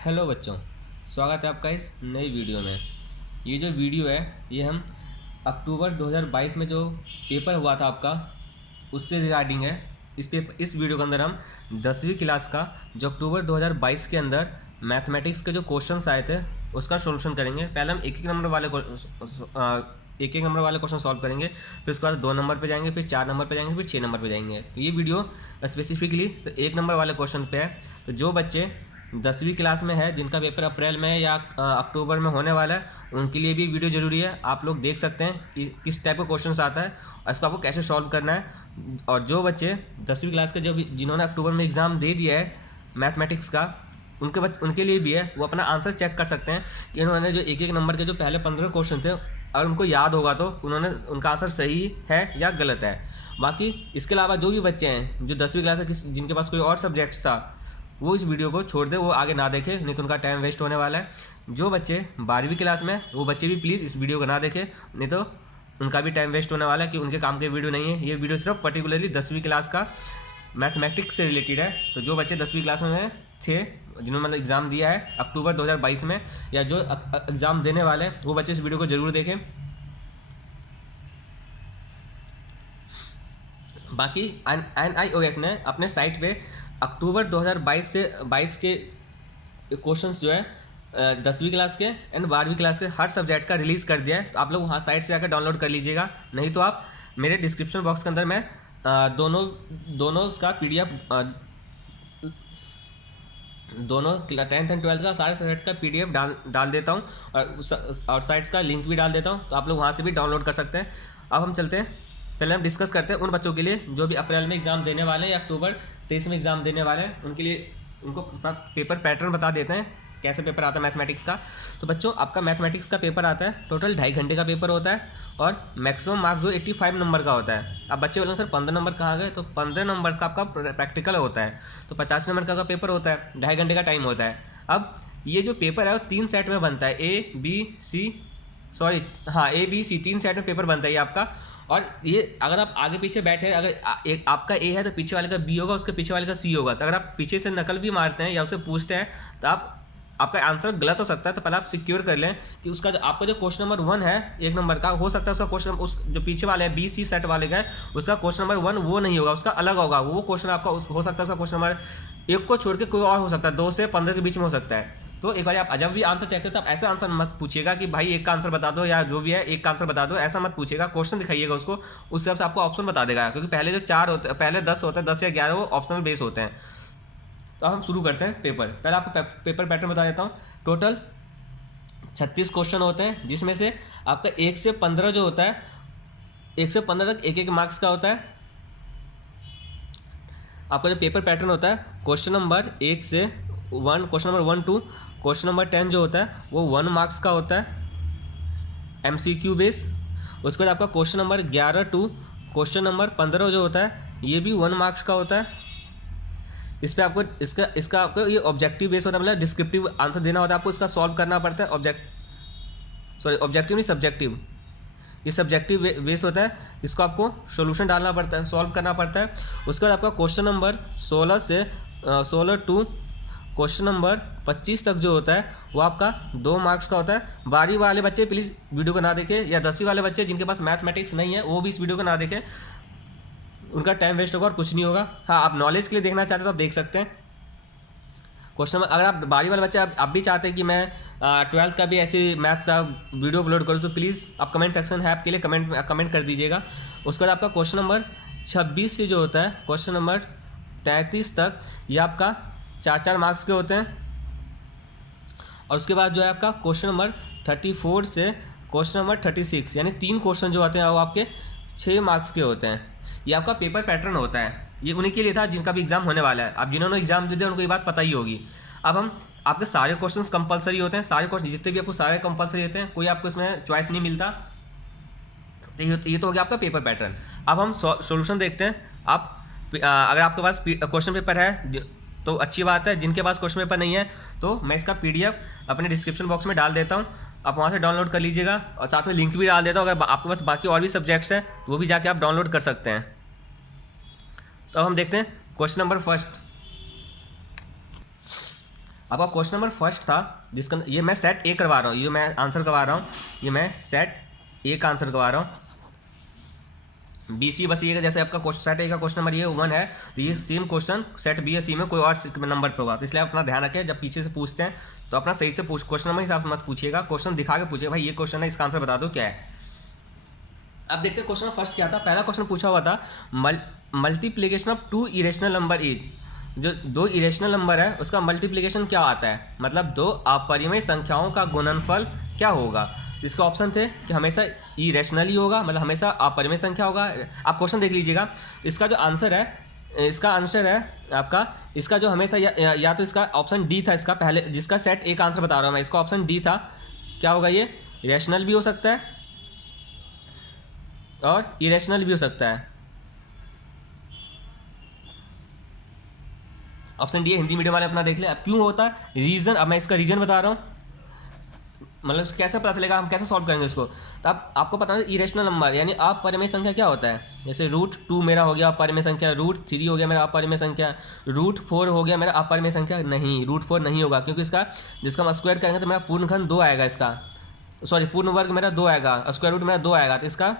Hello बच्चों, स्वागत है आपका इस नई वीडियो में। ये जो वीडियो है ये हम अक्टूबर 2022 में जो पेपर हुआ था आपका उससे रिगार्डिंग है। इस वीडियो के अंदर हम 10वीं क्लास का जो अक्टूबर 2022 के अंदर मैथमेटिक्स के जो क्वेश्चंस आए थे उसका सॉल्यूशन करेंगे। पहले हम एक एक नंबर वाले क्वेश्चन सॉल्व करेंगे, फिर उसके बाद 2 नंबर पे जाएंगे, फिर 4 नंबर पे जाएंगे, फिर 6 नंबर पे जाएंगे। तो ये वीडियो स्पेसिफिकली तो 1 नंबर वाले क्वेश्चन पे है। तो जो बच्चे 10वीं क्लास में है, जिनका पेपर अप्रैल में या अक्टूबर में होने वाला है, उनके लिए भी वीडियो ज़रूरी है। आप लोग देख सकते हैं कि किस टाइप का क्वेश्चन आता है और इसको आपको कैसे सॉल्व करना है। और जो बच्चे 10वीं क्लास के जिन्होंने अक्टूबर में एग्ज़ाम दे दिया है मैथमेटिक्स का, उनके लिए भी है, वो अपना आंसर चेक कर सकते हैं कि उन्होंने जो एक एक नंबर के जो पहले 15 क्वेश्चन थे अगर उनको याद होगा तो उनका आंसर सही है या गलत है। बाकी इसके अलावा जो भी बच्चे हैं जो 10वीं क्लास है, जिनके पास कोई और सब्जेक्ट्स था, वो इस वीडियो को छोड़ दे, वो आगे ना देखे, नहीं तो उनका टाइम वेस्ट होने वाला है। जो बच्चे 12वीं क्लास में वो बच्चे भी प्लीज़ इस वीडियो को ना देखें, नहीं तो उनका भी टाइम वेस्ट होने वाला है, कि उनके काम की वीडियो नहीं है। ये वीडियो सिर्फ पर्टिकुलरली 10वीं क्लास का मैथमेटिक्स से रिलेटेड है। तो जो बच्चे 10वीं क्लास में थे, जिन्होंने मतलब एग्ज़ाम दिया है अक्टूबर 2022 में, या जो एग्ज़ाम देने वाले हैं, वो बच्चे इस वीडियो को ज़रूर देखें। बाकी NIOS ने अपने साइट पे अक्टूबर 2022 से 22 के क्वेश्चंस जो है 10वीं क्लास के एंड 12वीं क्लास के हर सब्जेक्ट का रिलीज़ कर दिया है। तो आप लोग वहाँ साइट से जाकर डाउनलोड कर लीजिएगा, नहीं तो आप मेरे डिस्क्रिप्शन बॉक्स के अंदर मैं दोनों उसका PDF, दोनों 10th एंड 12th का सारे सब्जेक्ट का PDF डाल देता हूँ, और साइट्स का लिंक भी डाल देता हूँ, तो आप लोग वहाँ से भी डाउनलोड कर सकते हैं। अब हम चलते हैं, पहले हम डिस्कस करते हैं उन बच्चों के लिए जो भी अप्रैल में एग्ज़ाम देने वाले हैं या अक्टूबर 23 में एग्ज़ाम देने वाले हैं। उनके लिए उनको पेपर पैटर्न बता देते हैं कैसे पेपर आता है मैथमेटिक्स का। तो बच्चों, आपका मैथमेटिक्स का पेपर आता है, टोटल 2.5 घंटे का पेपर होता है, और मैक्सिमम मार्क्स जो 85 नंबर का होता है। अब बच्चे बोलेंगे सर 15 नंबर कहाँ गए, तो 15 नंबर का आपका प्रैक्टिकल होता है, तो 50 नंबर का पेपर होता है, 2.5 घंटे का टाइम होता है। अब ये जो पेपर है वो 3 सेट में बनता है, A B C 3 सेट में पेपर बनता है ये आपका। और ये अगर आप आगे पीछे बैठे, अगर एक आपका A है तो पीछे वाले का B होगा, उसके पीछे वाले का C होगा। तो अगर आप पीछे से नकल भी मारते हैं या उससे पूछते हैं तो आपका आंसर गलत हो सकता है। तो पहले आप सिक्योर कर लें कि उसका आपका जो क्वेश्चन नंबर 1 है 1 नंबर का, हो सकता है उसका क्वेश्चन उस जो पीछे वाले है BC सेट वाले का उसका क्वेश्चन नंबर 1 वो नहीं होगा, उसका अलग होगा। वो क्वेश्चन आपका हो सकता है उसका क्वेश्चन नंबर 1 को छोड़ के कोई और हो सकता है, 2 से 15 के बीच में हो सकता है। तो एक बार आप जब भी आंसर चेक करते हो, आप ऐसा आंसर मत पूछिएगा कि भाई एक का आंसर बता दो या जो भी है एक का आंसर बता दो, ऐसा मत पूछिएगा। क्वेश्चन दिखाइएगा उसको, उस हिसाब से आपको ऑप्शन बता देगा, क्योंकि पहले जो 4 होते हैं, पहले 10 होते हैं, 10 या 11 वो ऑप्शनल बेस होते हैं। तो हम शुरू करते हैं पेपर। पहले आपको पेपर पैटर्न बता देता हूँ। टोटल 36 क्वेश्चन होते हैं, जिसमें से आपका 1 से 15 जो होता है, 1 से 15 तक एक मार्क्स का होता है। आपका जो पेपर पैटर्न होता है, क्वेश्चन नंबर 1 से 1, question number 1 to question number 10 जो होता है वो 1 मार्क्स का होता है, MCQ बेस। उसके बाद आपका question number 11 to question number 15 जो होता है ये भी 1 मार्क्स का होता है। इस पर आपको इसका आपको ये ऑब्जेक्टिव बेस होता है, मतलब डिस्क्रिप्टिव आंसर देना होता है आपको, इसका सॉल्व करना पड़ता है। ऑब्जेक्टिव नहीं, सब्जेक्टिव। ये सब्जेक्टिव बेस होता है, इसको आपको सॉल्यूशन डालना पड़ता है, सॉल्व करना पड़ता है। उसके बाद आपका question number 16 to question number 25 तक जो होता है वो आपका 2 मार्क्स का होता है। 12वीं वाले बच्चे प्लीज़ वीडियो को ना देखें, या 10वीं वाले बच्चे जिनके पास मैथमेटिक्स नहीं है वो भी इस वीडियो को ना देखें, उनका टाइम वेस्ट होगा और कुछ नहीं होगा। हाँ, आप नॉलेज के लिए देखना चाहते हो तो आप देख सकते हैं क्वेश्चन नंबर। अगर आप 12वीं वाले बच्चे आप भी चाहते हैं कि मैं 12th का भी ऐसे मैथ्स का वीडियो अपलोड करूँ, तो प्लीज़ आप कमेंट सेक्शन है आपके लिए, कमेंट कर दीजिएगा। उसके बाद आपका क्वेश्चन नंबर 26 से जो होता है क्वेश्चन नंबर 33 तक, ये आपका 4 मार्क्स के होते हैं। और उसके बाद जो है आपका क्वेश्चन नंबर 34 से क्वेश्चन नंबर 36, यानी 3 क्वेश्चन जो आते हैं वो आपके 6 मार्क्स के होते हैं। ये आपका पेपर पैटर्न होता है, ये उन्हीं के लिए था जिनका भी एग्जाम होने वाला है। अब जिन्होंने एग्जाम दे दिया उनको ये बात पता ही होगी। अब हम आपके सारे क्वेश्चंस कंपलसरी होते हैं, सारे क्वेश्चन जितने भी आपको सारे कंपलसरी होते हैं, कोई आपको इसमें चॉइस नहीं मिलता। तो ये तो हो गया आपका पेपर पैटर्न। अब हम सॉल्यूशन देखते हैं। अगर आपके पास क्वेश्चन पेपर है तो अच्छी बात है, जिनके पास क्वेश्चन पेपर नहीं है तो मैं इसका PDF अपने डिस्क्रिप्शन बॉक्स में डाल देता हूँ, आप वहाँ से डाउनलोड कर लीजिएगा, और साथ में लिंक भी डाल देता हूँ। अगर आपके पास बाकी और भी सब्जेक्ट्स हैं तो वो भी जाके आप डाउनलोड कर सकते हैं। तो अब हम देखते हैं क्वेश्चन नंबर फर्स्ट। आपका क्वेश्चन नंबर फर्स्ट था जिसका ये मैं सेट ए करवा रहा हूँ, ये मैं आंसर करवा रहा हूँ, ये मैं सेट ए का आंसर करवा रहा हूँ। बी सी बस ये जैसे आपका क्वेश्चन सेट ए का क्वेश्चन नंबर ये 1 है, तो ये सेम क्वेश्चन सेट बी या सी में कोई और नंबर पर होगा। तो इसलिए आप अपना ध्यान रखें, जब पीछे से पूछते हैं तो अपना सही से क्वेश्चन नंबर हिसाब से मत पूछिएगा, क्वेश्चन दिखा के पूछिएगा भाई ये क्वेश्चन है, इसका आंसर बता दो क्या है। अब देखते हैं क्वेश्चन फर्स्ट क्या था। पहला क्वेश्चन पूछा हुआ था multiplication of 2 irrational number is, जो 2 इरेशनल नंबर है उसका मल्टीप्लीकेशन क्या आता है, मतलब 2 अपरिमेय संख्याओं का गुणनफल क्या होगा। जिसके ऑप्शन थे कि हमेशा इरेशनल ही होगा, मतलब हमेशा अपरिमेय संख्या होगा। आप क्वेश्चन देख लीजिएगा, इसका जो आंसर है, इसका आंसर है आपका, इसका जो हमेशा या तो इसका ऑप्शन डी था, इसका पहले जिसका सेट एक आंसर बता रहा हूँ मैं, इसका ऑप्शन डी था। क्या होगा ये, इरेशनल भी हो सकता है और इरेशनल भी हो सकता है। ऑप्शन डी है, हिंदी मीडियम वाले अपना देख ले। अब क्यों होता है रीजन, अब मैं इसका रीजन बता रहा हूँ, मतलब कैसे पता चलेगा, हम कैसे सॉल्व करेंगे इसको। तो अब आपको पता है इरेशनल नंबर यानी अपरिमेय संख्या क्या होता है, जैसे √2 मेरा हो गया अपरिमेय संख्या, √3 हो गया मेरा अपरिमेय संख्या, √4 हो गया मेरा अपरिमेय संख्या। नहीं, √4 नहीं होगा, क्योंकि इसका जिसका हम स्क्वायर करेंगे तो मेरा पूर्णखंड 2 आएगा, इसका सॉरी पूर्ण वर्ग मेरा 2 आएगा, स्क्वायर रूट मेरा 2 आएगा, तो इसका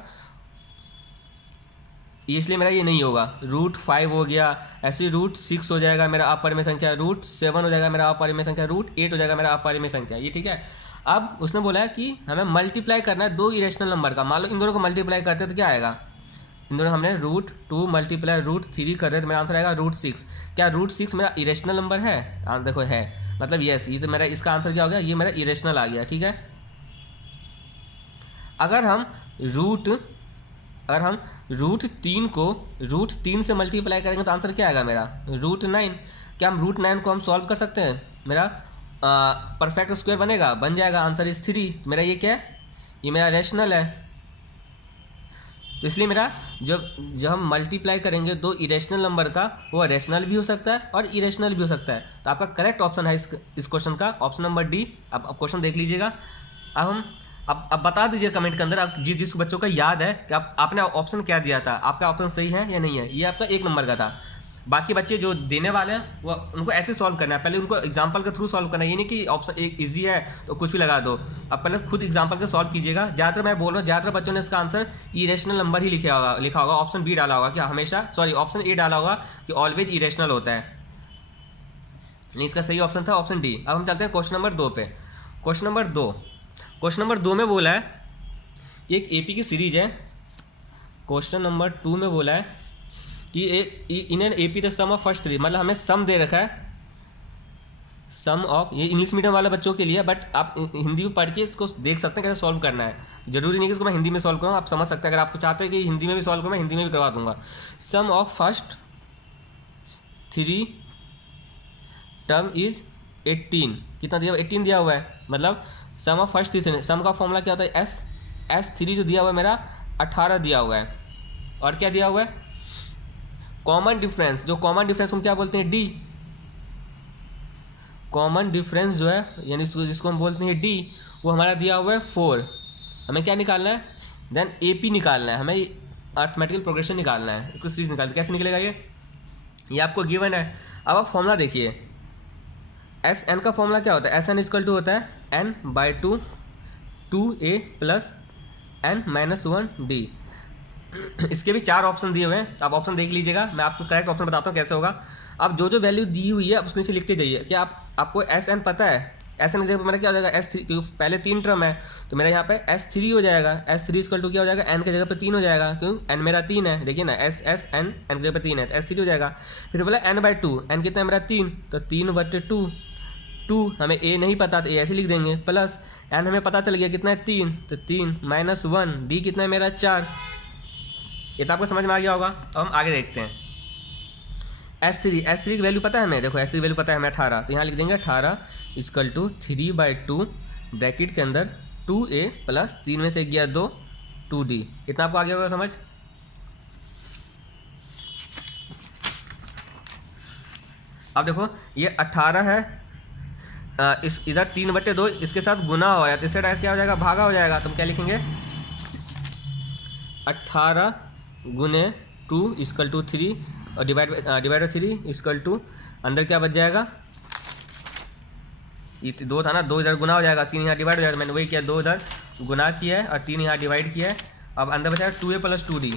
इसलिए मेरा ये नहीं होगा। √5 हो गया, ऐसे √6 हो जाएगा मेरा अपरिमेय संख्या, √7 हो जाएगा मेरा अपरिमेय संख्या, √8 हो जाएगा मेरा अपरिमेय संख्या, ये ठीक है। अब उसने बोला है कि हमें मल्टीप्लाई करना है 2 इरेशनल नंबर का। मान लो इन दोनों को मल्टीप्लाई करते हैं तो क्या आएगा, इन दोनों हमने √2 मल्टीप्लाई √3 कर रहे हैं तो मेरा आंसर आएगा √6। क्या √6 मेरा इरेशनल नंबर है, देखो है, मतलब यस, ये तो मेरा इसका आंसर क्या हो गया, ये मेरा इरेशनल आ गया, ठीक है। अगर हम √3 को √3 से मल्टीप्लाई करेंगे तो आंसर क्या आएगा मेरा, √9। क्या हम √9 को हम सॉल्व कर सकते हैं, मेरा परफेक्ट स्क्वायर बनेगा, बन जाएगा, आंसर इज 3। मेरा ये क्या है, ये मेरा रेशनल है। तो इसलिए मेरा जब हम मल्टीप्लाई करेंगे 2 इरेशनल नंबर का, वो रेशनल भी हो सकता है और इरेशनल भी हो सकता है। तो आपका करेक्ट ऑप्शन है इस क्वेश्चन का ऑप्शन नंबर डी। अब क्वेश्चन देख लीजिएगा। अब बता दीजिए कमेंट के अंदर, आप जिस बच्चों का याद है कि आपने ऑप्शन क्या दिया था, आपका ऑप्शन सही है या नहीं है। ये आपका 1 नंबर का था। बाकी बच्चे जो देने वाले हैं वो उनको ऐसे सॉल्व करना है, पहले उनको एग्जांपल के थ्रू सॉल्व करना है। ये नहीं कि ऑप्शन एक इजी है तो कुछ भी लगा दो, अब पहले खुद एग्जांपल के सॉल्व कीजिएगा। ज़्यादातर मैं बोल रहा हूँ, ज़्यादातर बच्चों ने इसका आंसर इरेशनल नंबर ही लिखा होगा, ऑप्शन बी डाला होगा कि हमेशा, सॉरी ऑप्शन ए डाला होगा कि ऑलवेज इरेशनल होता है, नहीं इसका सही ऑप्शन था ऑप्शन डी। अब हम चलते हैं क्वेश्चन नंबर 2 पे। क्वेश्चन नंबर 2 में बोला है कि एक एपी की सीरीज है। क्वेश्चन नंबर 2 में बोला है कि in an AP the sum of first 3, मतलब हमें सम दे रखा है, सम ऑफ, ये इंग्लिश मीडियम वाले बच्चों के लिए, बट आप हिंदी में पढ़ के इसको देख सकते हैं कैसे सॉल्व करना है। जरूरी नहीं कि इसको मैं हिंदी में सॉल्व करूँ, आप समझ सकते हैं। अगर आपको चाहते हैं कि हिंदी में भी सॉल्व करूँ, मैं हिंदी में भी करवा दूंगा। सम ऑफ फर्स्ट 3 टर्म इज 18, कितना दिया हुआ, 18 दिया हुआ है, मतलब सम ऑफ फर्स्ट 3 सम का फॉर्मूला क्या होता है, S3 जो दिया हुआ है मेरा 18 दिया हुआ है, और क्या दिया हुआ है कॉमन डिफरेंस, जो कॉमन डिफरेंस हम क्या बोलते हैं डी, कॉमन डिफरेंस जो है यानी जिसको हम बोलते हैं डी, वो हमारा दिया हुआ है 4। हमें क्या निकालना है, देन एपी निकालना है, हमें अर्थमेटिकल प्रोग्रेशन निकालना है, इसको सीरीज निकालना है। कैसे निकलेगा ये आपको गिवन है। अब आप फॉर्मूला देखिए, एस एन का फॉर्मूला क्या होता है, एस एन इक्वल टू होता है n/2 2a प्लस n-1d। इसके भी 4 ऑप्शन दिए हुए हैं, तो आप ऑप्शन देख लीजिएगा, मैं आपको करेक्ट ऑप्शन बताता हूँ कैसे होगा। अब जो वैल्यू दी हुई है आप उसमें से लिखते जाइए। क्या आपको एस एन पता है, एस एन की जगह मेरा क्या हो जाएगा S3, क्योंकि पहले 3 टर्म है तो मेरा यहाँ पे S3 हो जाएगा। S3 इक्वल टू क्या हो जाएगा, n की जगह पे 3 हो जाएगा, क्योंकि n मेरा 3 है, देखिए ना n की जगह पे 3 है तो S3 हो जाएगा। फिर बोला n/2, n कितना है मेरा 3, तो 3/2, 2 हमें a नहीं पता तो a ऐसे लिख देंगे, प्लस n हमें पता चल गया कितना है 3, तो 3 -1, d कितना है मेरा 4। ये तो आपको समझ में आ गया होगा। अब हम आगे देखते हैं। S3 की वैल्यू पता है हमें, देखो S3 की वैल्यू पता है हमें 18, तो यहाँ लिख देंगे 18 इक्वल टू 3/2 ब्रैकेट के अंदर 2a प्लस 3 में से गया 2 2d। इतना आपको आ गया होगा समझ। अब देखो ये 18 है, इस इधर 3/2 इसके साथ गुना हो रहा है, तो इससे डायरेक्ट क्या हो जाएगा, भागा हो जाएगा। तो हम क्या लिखेंगे 18 गुने 2 इक्वल टू 3 और डिवाइड बाई 3 इक्वल टू अंदर क्या बच जाएगा ये 2 था ना, 2 इधर गुना हो जाएगा, 3 यहाँ डिवाइड हो जाएगा। मैंने वही किया, 2 इधर गुना किया है और 3 यहाँ डिवाइड किया है। अब अंदर बचा 2a + 2d,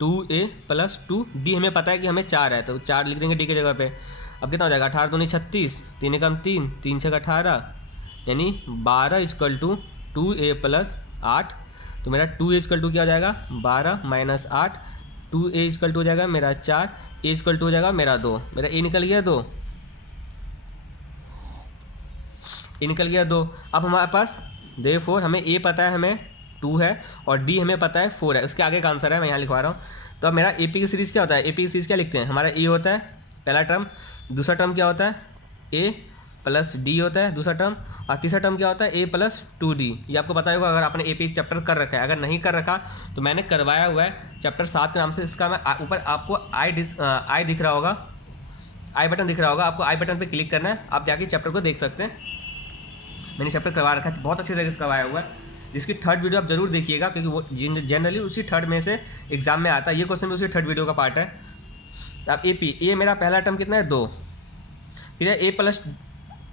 2a + 2d हमें पता है कि हमें 4 है, तो 4 लिख देंगे d की जगह पे। अब कितना हो जाएगा, 18 दूनी 36, 3 एकम 3, 3 छः 18, यानी 12 = 2a + 8। तो मेरा 2a = क्या हो जाएगा, 12 - 8, 2a = हो जाएगा मेरा 4, a = हो जाएगा मेरा 2, मेरा a निकल गया 2, a निकल गया 2। अब हमारे पास देयरफॉर हमें a पता है, हमें 2 है, और d हमें पता है 4 है। उसके आगे का आंसर है, मैं यहाँ लिखवा रहा हूँ। तो अब मेरा AP की सीरीज़ क्या होता है, AP की सीरीज़ क्या लिखते हैं, हमारा a होता है पहला टर्म, दूसरा टर्म क्या होता है a + d होता है दूसरा टर्म, और तीसरा टर्म क्या होता है a + 2d। ये आपको पता होगा अगर आपने AP चैप्टर कर रखा है। अगर नहीं कर रखा तो मैंने करवाया हुआ है चैप्टर 7 के नाम से। इसका मैं ऊपर आपको आई दिख रहा होगा, आई बटन दिख रहा होगा, आपको आई बटन पे क्लिक करना है, आप जाके चैप्टर को देख सकते हैं। मैंने चैप्टर करवा रखा है, बहुत अच्छी तरीके से करवाया हुआ है, जिसकी 3rd वीडियो आप जरूर देखिएगा, क्योंकि वो जनरली उसी 3rd में से एग्जाम में आता है। ये क्वेश्चन भी उसी 3rd वीडियो का पार्ट है। अब AP, ए मेरा पहला टर्म कितना है 2, फिर है a +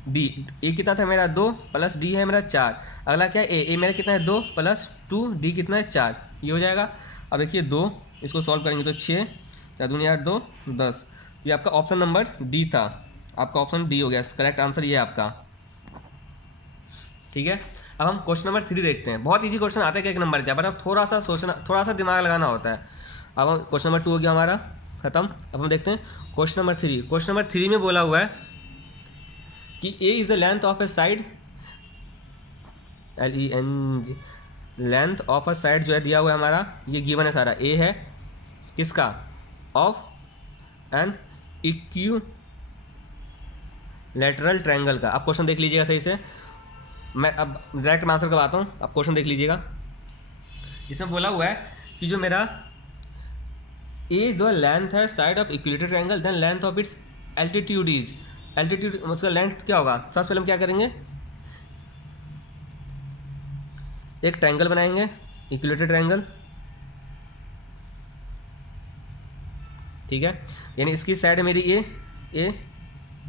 d, a कितना था मेरा 2 + d है मेरा 4। अगला क्या है a मेरा कितना है 2 + 2, d कितना है 4, ये हो जाएगा। अब देखिए 2, इसको सॉल्व करेंगे तो 6, 4 दूनी 8, 2 10। ये आपका ऑप्शन नंबर D था, आपका ऑप्शन D हो गया, करेक्ट आंसर ये है आपका। ठीक है, अब हम क्वेश्चन नंबर 3 देखते हैं। बहुत ईजी क्वेश्चन आता है 1 नंबर का, पर अब थोड़ा सा सोचना, थोड़ा सा दिमाग लगाना होता है। अब क्वेश्चन नंबर 2 हो गया हमारा खत्म। अब हम देखते हैं क्वेश्चन नंबर 3। क्वेश्चन नंबर 3 में बोला हुआ है कि a is the length of A side, LENG, length of a side जो है दिया हुआ है हमारा, ये गिवन है सारा। a है किसका, ऑफ एन इक्विलैटरल ट्रायंगल का। आप क्वेश्चन देख लीजिएगा सही से, मैं अब डायरेक्ट मैं आंसर करवाता हूँ, आप क्वेश्चन देख लीजिएगा। इसमें बोला हुआ है कि जो मेरा ए जो लेंथ है side of equilateral triangle, then length of its altitude is, altitude उसका लेंथ क्या होगा। सबसे पहले हम क्या करेंगे, एक ट्रायंगल बनाएंगे, इक्विलेटरल ट्रायंगल, ठीक है, यानी इसकी साइड मेरी ए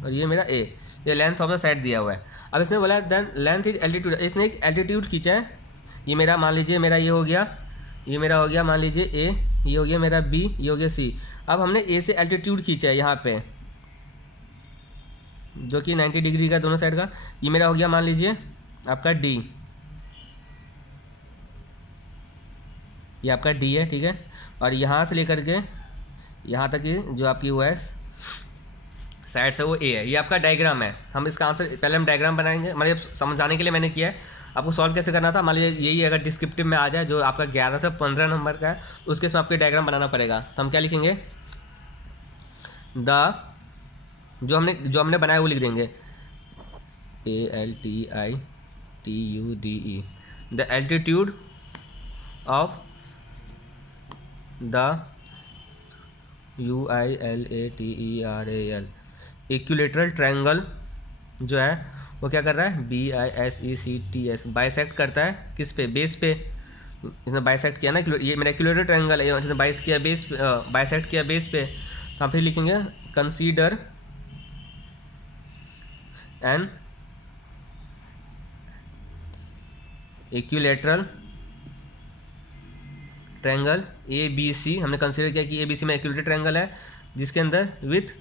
और ये मेरा ए, ये लेंथ ऑफ द साइड दिया हुआ है। अब इसने बोला देन लेंथ इज एल्टीट्यूड, इसने एक एल्टीट्यूड खींचा है। ये मेरा मान लीजिए मेरा ये हो गया, ये मेरा हो गया मान लीजिए ए, ये हो गया मेरा बी, ये हो गया सी। अब हमने ए से एल्टीट्यूड खींचा है यहाँ पे, जो कि 90 डिग्री का दोनों साइड का। ये मेरा हो गया मान लीजिए आपका डी, ये आपका डी है, ठीक है। और यहाँ से लेकर के यहाँ तक की जो आपकी वो है साइड से वो ए है। ये आपका डायग्राम है। हम इसका आंसर पहले हम डायग्राम बनाएंगे, मतलब समझाने के लिए मैंने किया है। आपको सॉल्व कैसे करना था, मान लीजिए यही अगर डिस्क्रिप्टिव में आ जाए जो आपका 11 से 15 नंबर का है, उसके साथ आपको डायग्राम बनाना पड़ेगा। तो हम क्या लिखेंगे, जो हमने बनाया वो लिख देंगे, ALTITUDE, the altitude of the UILATERAL equilateral triangle जो है वो क्या कर रहा है, BISECTS, बाइसेक्ट करता है किस पे, बेस पे। इसने बाइसेक्ट किया ना, ये मेरा इक्विलेटरल ट्रायंगल है, इसने बाइसेक्ट किया बेस पे। तो हम फिर लिखेंगे consider an equilateral triangle ABC, हमने कंसीडर किया कि ABC में इक्विलेटरल ट्रायंगल है, जिसके अंदर विथ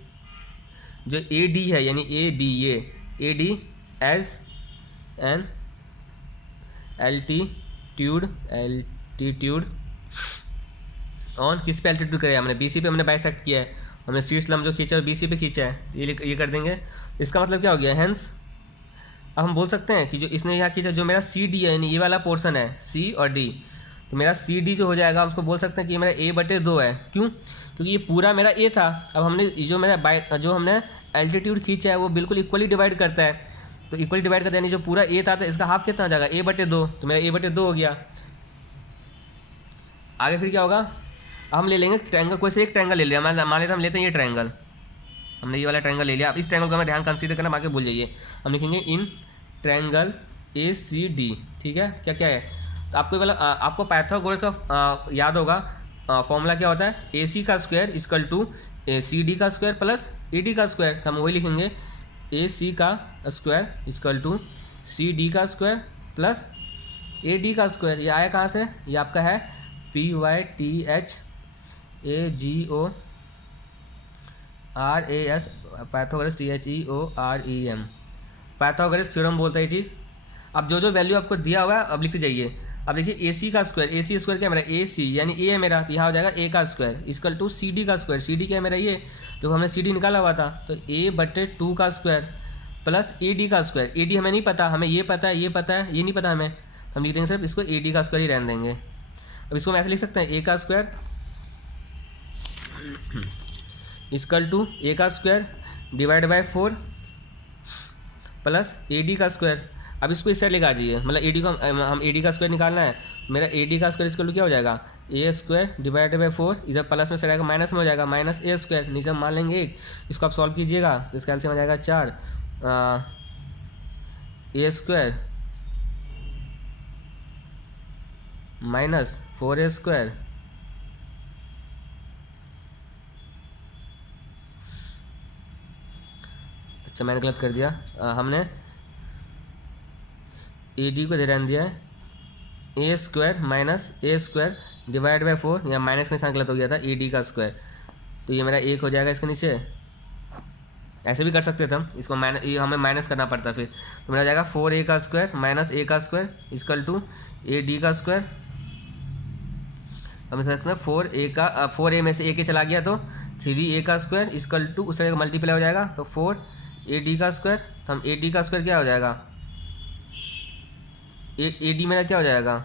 जो AD है, यानी AD as an altitude on किस पे एल्टीट्यूड करें, हमने BC पे हमने बाइसेक्ट किया है, हमने शीर्ष लंब जो खींचा है BC पे खींचा है, ये कर देंगे। इसका मतलब क्या हो गया, हेंस अब हम बोल सकते हैं कि जो इसने यहाँ खींचा, जो मेरा CD है, यानी ये वाला पोर्शन है C और D, तो मेरा CD जो हो जाएगा, हम उसको बोल सकते हैं कि ये मेरा A/2 है। क्यों, क्योंकि ये पूरा मेरा A था। अब हमने जो हमने एल्टीट्यूड खींचा है वो बिल्कुल इक्वली डिवाइड करता है, तो इक्वली डिवाइड करता है, यानी जो पूरा A था तो इसका हाफ कितना हो जाएगा, A/2, तो मेरा A/2 हो गया। आगे फिर क्या होगा, हम ले लेंगे ट्रायंगल, कोई से एक ट्रायंगल ले लिया, मान लेते हम लेते हैं ये ट्रायंगल, हमने ये वाला ट्रायंगल ले लिया। अब इस ट्रायंगल का हमें ध्यान कंसीडर करना, बाकी भूल जाइए। हम लिखेंगे इन ट्रायंगल ACD, ठीक है। क्या क्या है, तो आपको वाला आपको पाइथागोरस का याद होगा, फॉर्मूला क्या होता है, AC² = CD² + AD²। तो हम वही लिखेंगे ए सी का square equal to C D का स्क्वायर प्लस ए डी का स्क्वायर। ये आया कहाँ से? ये आपका है P Y T H A G O R A S Pythagoras T H E O R E M, Pythagoras theorem बोलता है ये चीज़। अब जो जो वैल्यू आपको दिया हुआ है अब लिखते जाइए। अब देखिए ए सी का स्क्वायर, ए सी स्क्वायर क्या है मेरा? ए सी यानी ए है मेरा, तो यहाँ हो जाएगा ए का square equal to C D का स्क्वायर। सी डी क्या है मेरा? ये जो हमने सी डी निकाला हुआ था, तो ए बटे 2 का स्क्वायर प्लस ए डी का स्क्वायर। ए डी हमें नहीं पता, हमें ये पता है, ये पता है, ये नहीं पता हमें, हम लिख देंगे सिर्फ इसको ए डी का स्क्वायर ही रहने देंगे। अब इसको हम ऐसे लिख सकते हैं ए का स्क्वायर इक्वल टू ए का square divide by 4 plus A D का स्क्वायर। अब इसको इस साइड लेकर आ जाइए, मतलब ए डी को हम ए डी का स्क्वायर निकालना है। मेरा ए डी का स्क्वायर इक्वल टू क्या हो जाएगा? ए स्क्वायर डिवाइड बाई 4, इधर प्लस में से आएगा माइनस में हो जाएगा माइनस ए स्क्वायर, नीचे हम मान लेंगे 1। इसको आप सॉल्व कीजिएगा तो इसका एलसीएम आ जाएगा 4 ए स्क्वायर माइनस 4 ए स्क्वायर अच्छा मैंने गलत कर दिया, हमने ए डी को दे रहने दिया है A square minus A square divide by 4, या माइनस का निशान गलत हो गया था, ए डी का स्क्वायर, तो ये मेरा 1 हो जाएगा इसके नीचे। ऐसे भी कर सकते थे हम, इसको ये हमें माइनस करना पड़ता फिर, तो मेरा जाएगा 4a का स्क्वायर माइनस a का square equal to A D का स्क्वायर। हम इसे रखते हैं 4a में से a के चला गया तो 3a का स्क्वायर इक्वल टू उस तरह का मल्टीप्लाई हो जाएगा, तो 4ad का स्क्वायर। तो हम ad का स्क्वायर क्या हो जाएगा? ad मेरा क्या हो जाएगा?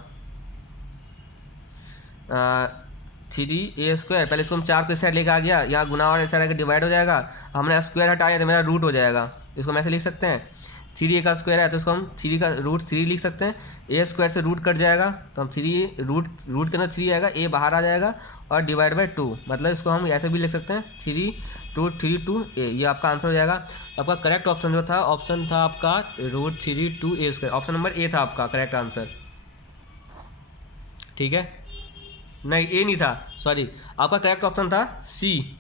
3a square. पहले इसको हम 4 को इस साइड लेकर आ गया, यहाँ गुना और इस साइड आकर डिवाइड हो जाएगा, हमने स्क्वायर हटाया तो मेरा रूट हो जाएगा। इसको हम ऐसे लिख सकते हैं 3a का स्क्वायर है तो इसको हम 3 का रूट 3 लिख सकते हैं। a स्क्वायर से रूट कट जाएगा तो हम 3 रूट के अंदर 3 आएगा, a बाहर आ जाएगा और डिवाइड बाई 2, मतलब इसको हम ऐसे भी लिख सकते हैं 3√3 a। ये आपका आंसर हो जाएगा। आपका करेक्ट ऑप्शन जो था, ऑप्शन था आपका √3 a square. Option number A था आपका करेक्ट आंसर, ठीक है? नहीं ए नहीं था, सॉरी, आपका करेक्ट ऑप्शन था सी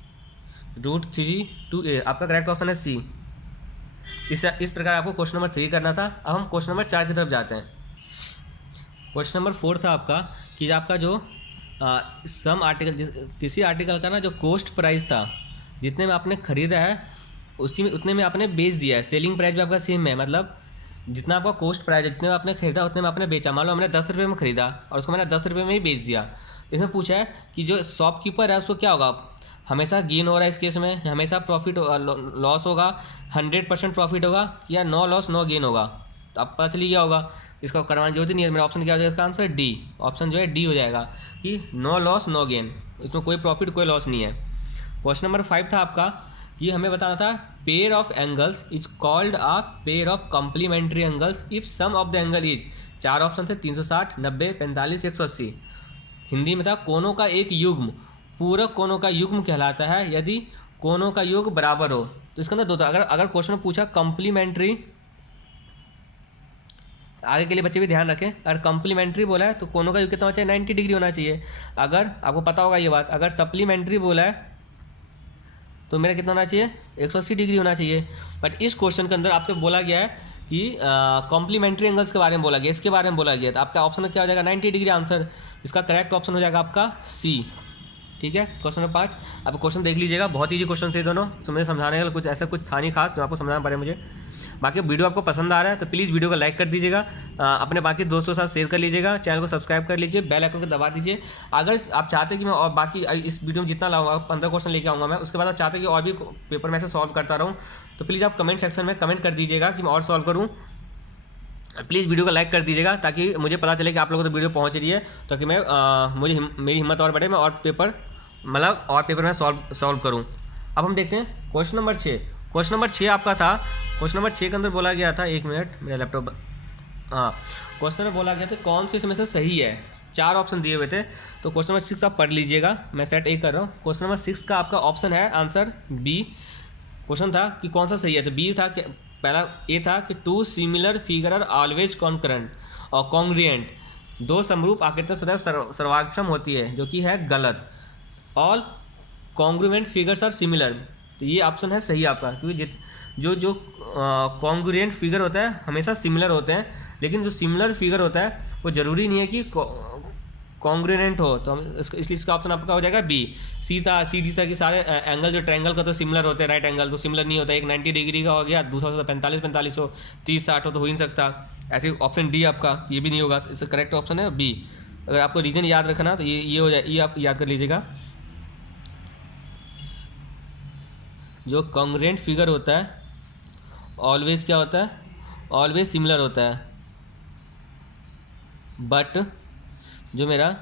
√3 a। आपका करेक्ट ऑप्शन है सी। इस प्रकार आपको क्वेश्चन नंबर 3 करना था। अब हम क्वेश्चन नंबर 4 की तरफ जाते हैं। क्वेश्चन नंबर 4 था आपका कि आपका जो सम आर्टिकल, किसी आर्टिकल का ना जो कॉस्ट प्राइस था, जितने में आपने खरीदा है उसी में उतने में आपने बेच दिया है। सेलिंग प्राइस भी आपका सेम है, मतलब जितना आपका कॉस्ट प्राइस जितने में आपने खरीदा उतने में आपने बेचा। मान लो हमने 10 रुपये में खरीदा और उसको मैंने 10 रुपये में ही बेच दिया। इसमें पूछा है कि जो शॉपकीपर है उसको क्या होगा? हमेशा गेन हो रहा है इस केस में, हमेशा प्रॉफिट लॉस होगा, 100% प्रॉफिट होगा, या नो लॉस नो गेन होगा? तो आप पता चलिए क्या होगा, इसका करवाने की जरूरत नहीं है। मेरा ऑप्शन क्या हो जाएगा? इसका आंसर डी, ऑप्शन जो है डी हो जाएगा कि नो लॉस नो गेन, इसमें कोई प्रॉफिट कोई लॉस नहीं है। क्वेश्चन नंबर 5 था आपका कि हमें बताना था pair of angles is called a pair of complementary angles if sum of the angle is. 4 option थे 360, 90, 45, 180। हिंदी में था कोनों का एक युग्म पूरक कोनों का युग्म कहलाता है यदि कोनों का योग बराबर हो। तो इसके अंदर 2 था। अगर क्वेश्चन में पूछा कॉम्प्लीमेंट्री, आगे के लिए बच्चे भी ध्यान रखें, अगर कॉम्प्लीमेंट्री बोला है तो कोनों का योग कितना होना चाहिए? 90 डिग्री होना चाहिए। अगर आपको पता होगा ये बात, अगर सप्लीमेंट्री बोला है तो मेरा कितना होना चाहिए? 180 डिग्री होना चाहिए। बट इस क्वेश्चन के अंदर आपसे बोला गया है कि कॉम्प्लीमेंट्री एंगल्स के बारे में बोला गया, इसके बारे में बोला गया, तो आपका ऑप्शन क्या हो जाएगा? 90 डिग्री आंसर। इसका करेक्ट ऑप्शन हो जाएगा आपका सी, ठीक है? क्वेश्चन नंबर 5 आप क्वेश्चन देख लीजिएगा, बहुत ईजी क्वेश्चन थे दोनों, तो मुझे समझाने का कुछ ऐसा कुछ था नहीं खास जो आपको समझाना पड़े मुझे। बाकी वीडियो आपको पसंद आ रहा है तो प्लीज़ वीडियो को लाइक कर दीजिएगा, अपने बाकी दोस्तों के साथ शेयर कर लीजिएगा, चैनल को सब्सक्राइब कर लीजिए, बेल आइकन को दबा दीजिए। अगर आप चाहते हैं कि मैं और बाकी इस वीडियो में जितना लाऊंगा 15 क्वेश्चन लेके आऊँगा मैं, उसके बाद आप चाहते हैं कि और भी पेपर में ऐसे सॉल्व करता रहूँ, तो प्लीज़ आप कमेंट सेक्शन में कमेंट कर दीजिएगा कि मैं और सॉल्व करूँ। प्लीज़ वीडियो को लाइक कर दीजिएगा ताकि मुझे पता चले कि आप लोगों को तो वीडियो पहुँच रही है, ताकि मैं मेरी हिम्मत और बढ़े, मैं और पेपर में सॉल्व करूँ। अब हम देखते हैं क्वेश्चन नंबर 6। क्वेश्चन नंबर 6 आपका था, क्वेश्चन नंबर 6 के अंदर बोला गया था, 1 मिनट मेरा लैपटॉप, हाँ, क्वेश्चन में बोला गया था कौन से इसमें से सही है। 4 ऑप्शन दिए हुए थे, तो क्वेश्चन नंबर 6 आप पढ़ लीजिएगा, मैं सेट ए कर रहा हूँ। क्वेश्चन नंबर 6 का आपका ऑप्शन है आंसर बी। क्वेश्चन था कि कौन सा सही है, तो बी था कि पहला ए था कि 2 similar figure are always concurrent और कॉन्ग्रिएंट, 2 समरूप आकृतियाँ सदैव सर्वाक्षम होती है, जो कि है गलत। All congruent figures are similar, तो ये ऑप्शन है सही आपका, क्योंकि जो जो कॉन्ग्रुएंट फिगर होता है हमेशा सिमिलर होते हैं, लेकिन जो सिमिलर फिगर होता है वो ज़रूरी नहीं है कि कॉन्ग्रुएंट हो। तो हम इसलिए इसका ऑप्शन आपका हो जाएगा बी। सी था, सी डी था कि सारे एंगल जो ट्रायंगल का तो सिमिलर होते हैं, राइट एंगल तो सिमिलर नहीं होता, एक 90 डिग्री का हो गया, दूसरा होता 45 हो, 30-60 हो तो हो ही नहीं सकता। ऐसे ऑप्शन डी आपका ये भी नहीं होगा, तो इसका करेक्ट ऑप्शन है बी। अगर आपको रीजन याद रखना तो ये हो जाए, ये आप याद कर लीजिएगा। जो कॉन्ग्रुएंट फिगर होता है ऑलवेज क्या होता है, ऑलवेज सिमिलर होता है, बट जो मेरा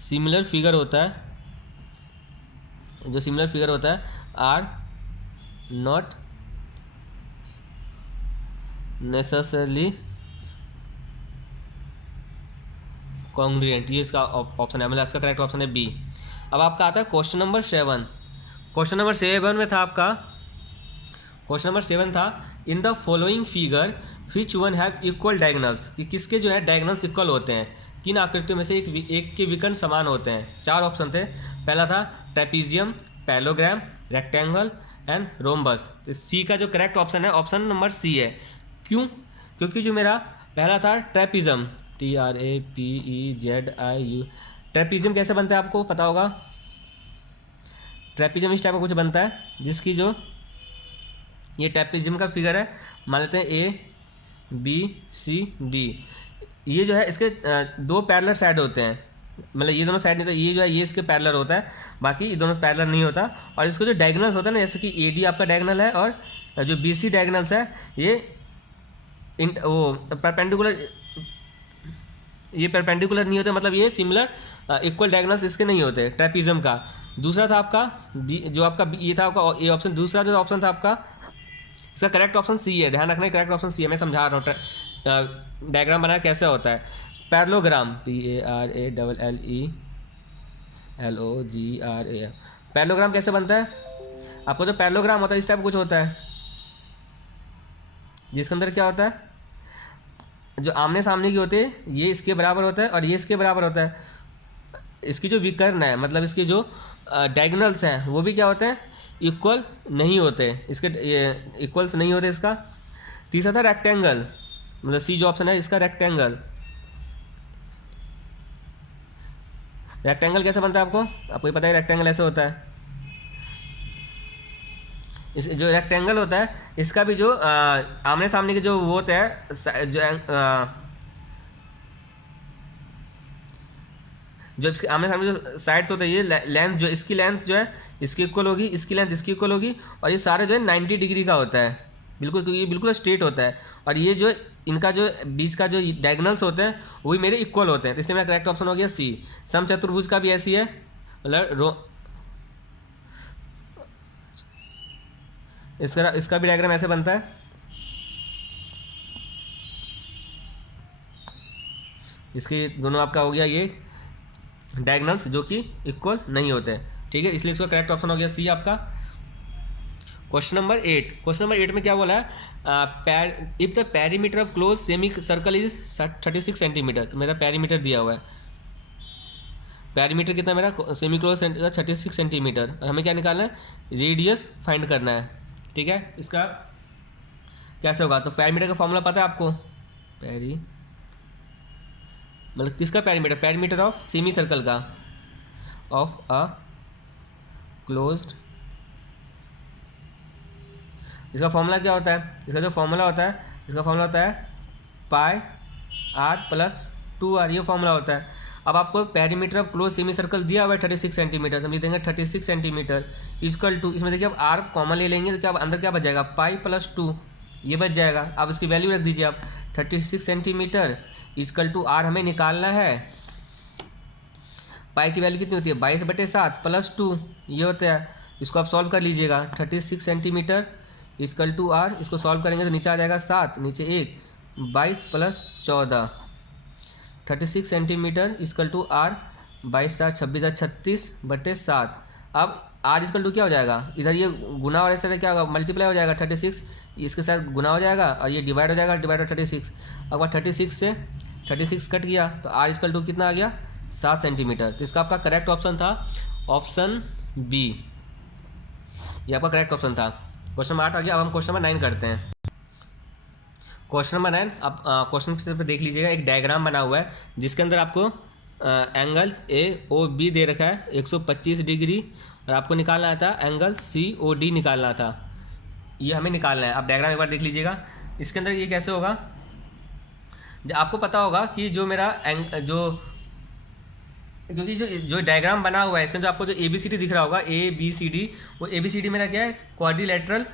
सिमिलर फिगर होता है, जो सिमिलर फिगर होता है आर नॉट नेसेसरली कॉन्ग्रुएंट, ये इसका ऑप्शन है, मतलब इसका करेक्ट ऑप्शन है बी। अब आपका आता है क्वेश्चन नंबर 7। क्वेश्चन नंबर 7 में था आपका, क्वेश्चन नंबर 7 था in the following figure which one have equal diagonals, कि किसके जो है डायगोनल्स इक्वल होते हैं, किन आकृतियों में से एक के विकर्ण समान होते हैं। 4 ऑप्शन थे। पहला था trapezium, parallelogram, rectangle and rhombus. तो सी का जो करेक्ट ऑप्शन है ऑप्शन नंबर सी है। क्यों? क्योंकि जो मेरा पहला था ट्रेपीजियम, TRAPEZIU। ट्रेपीजियम कैसे बनता है आपको पता होगा। ट्रेपीजियम इस टाइप का कुछ बनता है, जिसकी जो ये ट्रेपीजियम का फिगर है, मान लेते हैं ABCD। ये जो है इसके 2 पैरेलल साइड होते हैं, मतलब ये दोनों साइड नहीं होता, ये जो है ये इसके पैरेलल होता है, बाकी ये दोनों पैरेलल नहीं होता। और इसको जो डायगोनल्स होता है ना, जैसे कि AD आपका डायगोनल है और जो BC डायगोनल्स है ये वो परपेंडिकुलर, ये परपेंडिकुलर नहीं होते, मतलब ये सिमिलर इक्वल डायगोनल्स इसके नहीं होते ट्रेपीजियम का। दूसरा था आपका जो आपका ये था आपका ये ऑप्शन, दूसरा जो ऑप्शन था आपका इसका करेक्ट ऑप्शन सी है, ध्यान रखना करेक्ट ऑप्शन सी है। मैं समझा रहा हूँ डायग्राम बनाना कैसे होता है। पैरेललोग्राम PARALLELOGRAM, पैरेललोग्राम कैसे बनता है, आपको जो पैरेललोग्राम होता है इस टाइप कुछ होता है, जिसके अंदर क्या होता है, जो आमने सामने की होते हैं ये इसके बराबर होता है और ये इसके बराबर होता है। इसकी जो विकर्ण है, मतलब इसके जो डायगोनल्स हैं वो भी क्या होते हैं, इक्वल नहीं होते, इसके ये इक्वल्स नहीं होते इसका। तीसरा था रेक्टेंगल, मतलब सी जो ऑप्शन है इसका रेक्टेंगल। रेक्टेंगल कैसे बनता है आपको ही पता है, रेक्टेंगल ऐसे होता है। इस जो रेक्टेंगल होता है इसका भी जो आमने सामने के जो वो होता है जो इसके आमने सामने जो साइड्स होते हैं, ये लेंथ जो इसकी लेंथ जो है इसकी इक्वल होगी, इसकी लेंथ इसकी इक्वल होगी, और ये सारे जो है 90 डिग्री का होता है बिल्कुल, क्योंकि ये बिल्कुल स्ट्रेट होता है। और ये जो इनका जो बीच का जो डायगोनल्स होते हैं वही मेरे इक्वल होते हैं, तो इसलिए मेरा करेक्ट ऑप्शन हो गया सी। समचतुर्भुज का भी ऐसी है, मतलब इसका भी डायग्राम ऐसे बनता है। इसके दोनों आपका हो गया ये डायगोनल्स जो कि इक्वल नहीं होते हैं, ठीक है, इसलिए इसका करेक्ट ऑप्शन हो गया सी आपका। क्वेश्चन नंबर 8, क्वेश्चन नंबर 8 में क्या बोला है, if the perimeter of close semi circle is 36 centimetre. तो मेरा पेरीमीटर दिया हुआ है, पेरीमीटर कितना मेरा सेमी क्लोज 36 सेंटीमीटर, और हमें क्या निकालना है, रेडियस फाइंड करना है, ठीक है। इसका कैसे होगा, तो पेरीमीटर का फॉर्मूला पता है आपको, मतलब किसका perimeter, perimeter of semi circle का, ऑफ अ क्लोज्ड। इसका फॉर्मूला क्या होता है, इसका जो फॉर्मूला होता है, इसका फॉर्मूला होता है पाई r + 2r, ये फॉर्मूला होता है। अब आपको perimeter of close semi circle दिया हुआ है 36 सेंटीमीटर, तो हम लिख देंगे 36 सेंटीमीटर इक्वल टू, इसमें देखिए अब r कॉमन ले लेंगे तो क्या अंदर क्या बच जाएगा, पाई + 2 ये बच जाएगा। अब इसकी वैल्यू रख दीजिए आप, 36 सेंटीमीटर इक्वल टू r हमें निकालना है। पाई की वैल्यू कितनी होती है, 22/7 + 2 ये होता है, इसको आप सॉल्व कर लीजिएगा। 36 सेंटीमीटर इक्वल टू r, इसको सॉल्व करेंगे तो नीचे आ जाएगा 7, नीचे 1, 22 + 14, 36 सेंटीमीटर इक्वल टू r, 22 × 26 = 36/7। अब r इक्वल टू क्या हो जाएगा, इधर ये गुना और ऐसे क्या होगा, मल्टीप्लाई हो जाएगा, 36 इसके साथ गुना हो जाएगा और ये डिवाइड हो जाएगा, डिवाइड 36। अब 36 से 36 कट गया तो r इक्वल टू कितना आ गया, 7 सेंटीमीटर। तो इसका आपका करेक्ट ऑप्शन था ऑप्शन बी, ये आपका करेक्ट ऑप्शन था। क्वेश्चन नंबर 8 आ गया। अब हम क्वेश्चन नंबर 9 करते हैं। क्वेश्चन नंबर 9, अब क्वेश्चन पे देख लीजिएगा, एक डायग्राम बना हुआ है जिसके अंदर आपको एंगल ए ओ बी दे रखा है 125 डिग्री, और आपको निकालना था एंगल सी ओ डी निकालना था, ये हमें निकालना है। आप डायग्राम एक बार देख लीजिएगा। इसके अंदर ये कैसे होगा, आपको पता होगा कि जो मेरा क्योंकि जो डायग्राम बना हुआ है इसके अंदर आपको जो ए बी सी डी दिख रहा होगा, ए बी सी डी, वो ए बी सी डी मेरा क्या है, quadrilateral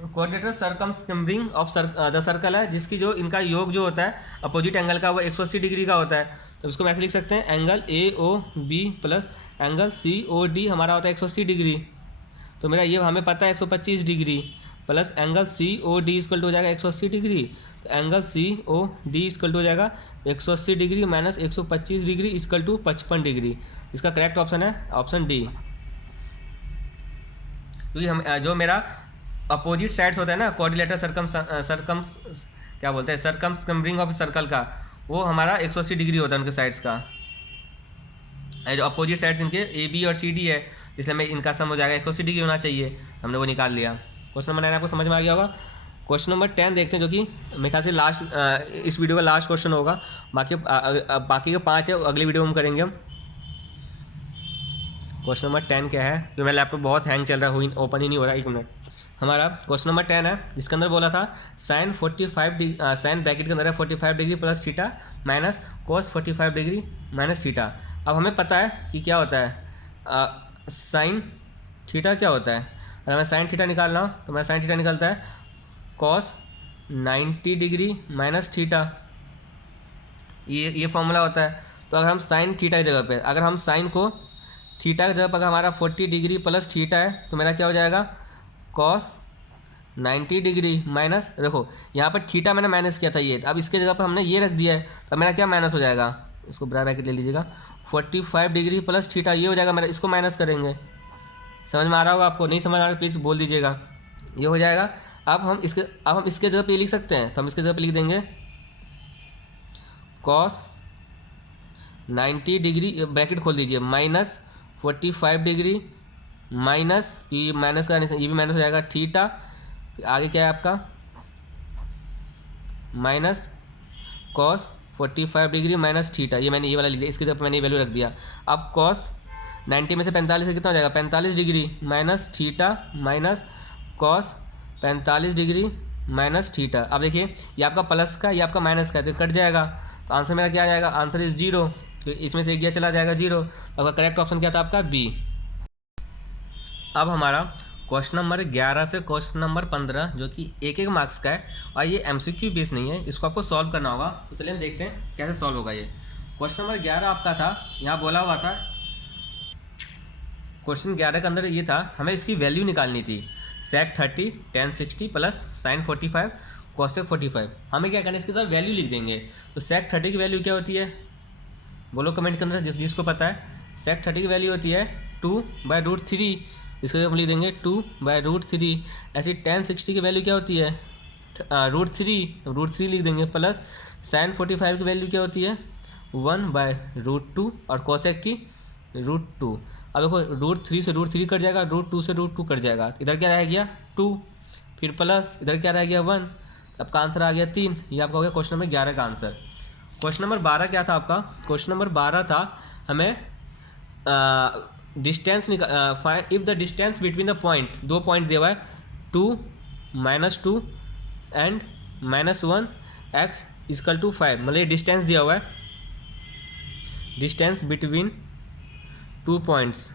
coordinator circumscribing of the circle है, जिसकी जो इनका योग जो होता है अपोजिट एंगल का वो 180 डिग्री का होता है। तो इसको हम ऐसे लिख सकते हैं, angle A O B plus angle C O D हमारा होता है 180 डिग्री। तो मेरा ये हमें पता है 125 degree, plus angle C O D equal to हो जाएगा 180 डिग्री। तो angle C O D equal to हो जाएगा 180 degree minus 125 degree equal to 55 degree. इसका करेक्ट ऑप्शन है ऑप्शन डी। क्योंकि हम जो मेरा अपोजिट साइड्स होता है ना, कोऑर्डिनेटर सरकम क्या बोलते हैं, सरकमस्क्रिंबिंग ऑफ सर्कल का, वो हमारा 180 डिग्री होता है उनके साइड्स का। जो अपोजिट साइड्स इनके ए बी और सी डी है, इसलिए हमें इनका सम हो जाएगा 180 डिग्री होना चाहिए, हमने वो निकाल लिया। क्वेश्चन नंबर 9 आपको समझ में आ गया होगा। क्वेश्चन नंबर 10 देखते हैं, जो कि मेरे ख्याल से लास्ट इस वीडियो का लास्ट क्वेश्चन होगा। बाकी के 5 है अगली वीडियो में करेंगे हम। क्वेश्चन नंबर 10 क्या है, तो मेरा लैपटॉप बहुत हैंग चल रहा है, ओपन ही नहीं हो रहा, 1 मिनट। हमारा क्वेश्चन नंबर 10 है, इसके अंदर बोला था साइन 45 डिग्री, साइन ब्रैकेट के अंदर है 45 degree plus theta minus cos 45 degree minus theta. अब हमें पता है कि क्या होता है साइन थीटा क्या होता है। अगर मैं साइन थीटा निकालना हूँ तो मेरा साइन थीटा निकलता है कॉस 90 डिग्री माइनस थीटा, ये फॉर्मूला होता है। तो अगर हम साइन थीटा की जगह पे, अगर हम साइन को थीटा की जगह पर, अगर हमारा 40 डिग्री प्लस थीटा है तो मेरा क्या हो जाएगा कॉस 90 डिग्री माइनस, देखो यहाँ पर थीटा मैंने माइनस किया था ये, अब इसके जगह पर हमने ये रख दिया है, तो मेरा क्या माइनस हो जाएगा, इसको ब्रैकेट ले लीजिएगा, 45 डिग्री प्लस थीटा ये हो जाएगा मेरा, इसको माइनस करेंगे। समझ में आ रहा होगा आपको, नहीं समझ आ रहा प्लीज़ बोल दीजिएगा, ये हो जाएगा। अब हम इसके जगह पे लिख सकते हैं, तो हम इसके जगह पे लिख देंगे कॉस 90 डिग्री, ब्रैकेट खोल दीजिए, माइनस 45 डिग्री माइनस, ये माइनस का ये भी माइनस हो जाएगा थीटा, आगे क्या है आपका minus cos 45 degree minus theta, ये मैंने ये वाला लिख दिया, इसके जगह मैंने ये वैल्यू रख दिया। अब कॉस 90 में से 45 से कितना हो जाएगा 45 degree minus theta minus cos 45 degree minus theta. अब देखिए ये आपका प्लस का, ये आपका माइनस का, तो कट जाएगा, तो आंसर मेरा क्या आ जाएगा, आंसर इज 0, तो इसमें से एक गया चला जाएगा 0। तो आपका करेक्ट ऑप्शन क्या था आपका बी। अब हमारा क्वेश्चन नंबर 11 से क्वेश्चन नंबर 15 जो कि एक मार्क्स का है, और ये एमसीक्यू बेस नहीं है, इसको आपको सॉल्व करना होगा। तो चलिए हम देखते हैं कैसे सॉल्व होगा ये। क्वेश्चन नंबर 11 आपका था, यहाँ बोला हुआ था, क्वेश्चन 11 के अंदर ये था, हमें इसकी वैल्यू निकालनी थी, सेक 30 tan 60 प्लस साइन 45 कॉसेक 45। हमें क्या करना है, इसके साथ वैल्यू लिख देंगे। तो सेक 30 की वैल्यू क्या होती है, बोलो कमेंट के अंदर जिसको पता है। सेक 30 की वैल्यू होती है 2/√3, इसको हम लिख देंगे 2/√3। ऐसी tan 60 की वैल्यू क्या होती है √3 लिख देंगे, प्लस साइन 45 की वैल्यू क्या होती है 1/√2 और कॉसेक की √2। अब देखो √3 से √3 कट जाएगा, √2 से √2 कट जाएगा, इधर क्या रह गया 2, फिर प्लस इधर क्या रह गया 1, आपका आंसर आ गया 3। ये आपका हो गया क्वेश्चन नंबर 11 का आंसर। क्वेश्चन नंबर 12 क्या था आपका, क्वेश्चन नंबर 12 था हमें distance find if the distance between the point, 2 point दिया हुआ है 2 -2 एंड -1 x = 5, मतलब ये डिस्टेंस दिया हुआ है, डिस्टेंस बिटवीन 2 पॉइंट्स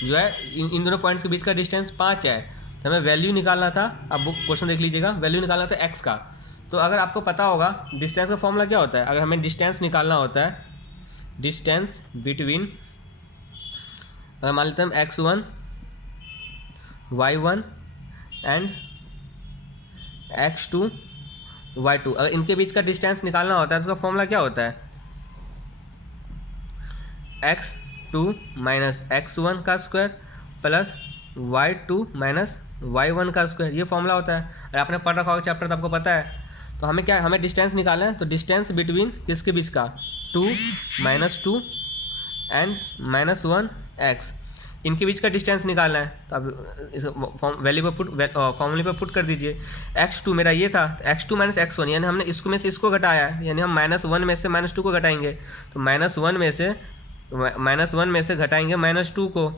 जो है इन दोनों पॉइंट्स के बीच का डिस्टेंस 5 है। तो हमें वैल्यू निकालना था, अब बुक क्वेश्चन देख लीजिएगा, वैल्यू निकालना था x का। तो अगर आपको पता होगा डिस्टेंस का फॉर्मूला क्या होता है, अगर हमें डिस्टेंस निकालना होता है, डिस्टेंस बिटवीन, अगर मान लेते हैं हम x1 y1 and x2 y2, अगर इनके बीच का डिस्टेंस निकालना होता है तो उसका फॉर्मूला क्या होता है, x2 माइनस x1 का square plus y2 minus y1 का स्क्वायर, ये फॉर्मूला होता है। अगर आपने पढ़ रखा होगा चैप्टर तो आपको पता है। तो हमें क्या, हमें डिस्टेंस निकालना है, तो डिस्टेंस बिटवीन किसके बीच का 2 -2 एंड -1 x, इनके बीच का डिस्टेंस निकालना है, तो अब इस वैल्यू पर फॉर्मूले पर पुट कर दीजिए। x2 मेरा ये था, x2 माइनस x1, यानी हमने इसको में से इसको घटाया, यानी हम -1 में से -2 को घटाएंगे, तो -1 में से घटाएंगे -2 को,